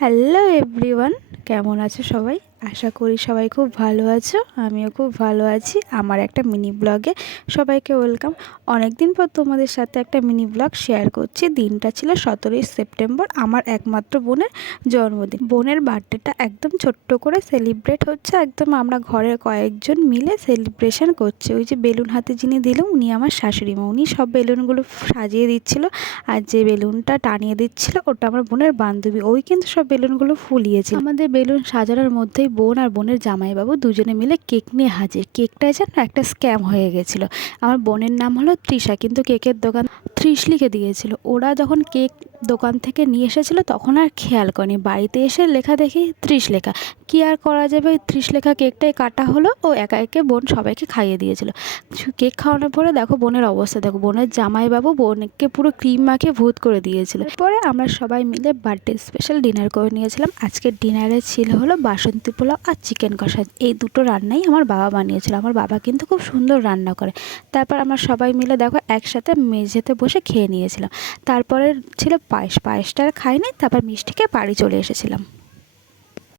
Hello everyone, কেমন আছো সবাই? আশা করি সবাই খুব ভালো আছো। আমিও খুব ভালো আছি। আমার একটা মিনি ব্লগে সবাইকে ওয়েলকাম। অনেক দিন পর তোমাদের সাথে একটা মিনি ব্লগ শেয়ার করছি। দিনটা ছিল 17ই সেপ্টেম্বর, আমার একমাত্র বোনের জন্মদিন। বোনের বার্থডেটা একদম ছোট্ট করে সেলিব্রেট হচ্ছে। একদম আমরা ঘরের কয়েকজন মিলে সেলিব্রেশন করছি। ওই যে বেলুন হাতে যিনি দিল উনি আমার শাশুড়ি মা। উনি সব বেলুনগুলো সাজিয়ে দিচ্ছিল, আর যে বেলুনটা টানিয়ে দিচ্ছিল ওটা আমার বোনের বান্ধবী। ওই কিন্তু সব বেলুনগুলো ফুলিয়েছিল। আমাদের বেলুন সাজানোর মধ্যেই বোন আর বোনের জামাইবাবু দুজনে মিলে কেক নিয়ে হাজির। কেকটায় যেন একটা স্ক্যাম হয়ে গেছিল। আমার বোনের নাম হলো তৃষা, কিন্তু কেকের দোকান ত্রিশ লিখে দিয়েছিল। ওরা যখন কেক দোকান থেকে নিয়ে এসেছিলো তখন আর খেয়াল করেনি, বাড়িতে এসে লেখা দেখি 30 লেখা। কী আর করা যাবে, ওই 30 লেখা কেকটাই কাটা হলো। ও একা একে বোন সবাইকে খাইয়ে দিয়েছিল। কেক খাওয়ানোর পরে দেখো বোনের অবস্থা, দেখো বোনের জামাইবাবু বোনকে পুরো ক্রিম মাখিয়ে ভূত করে দিয়েছিল। এরপরে আমরা সবাই মিলে বার্থডে স্পেশাল ডিনার করে নিয়েছিলাম। আজকের ডিনারে ছিল হলো বাসন্তী পোলাও আর চিকেন কষা। এই দুটো রান্নাই আমার বাবা বানিয়েছিল। আমার বাবা কিন্তু খুব সুন্দর রান্না করে। তারপর আমরা সবাই মিলে দেখো একসাথে মেঝেতে বসে খেয়ে নিয়েছিলাম। তারপরে ছিল পায়েসটা আর খাইনি। তারপর মিষ্টিকে বাড়ি চলে এসেছিলাম।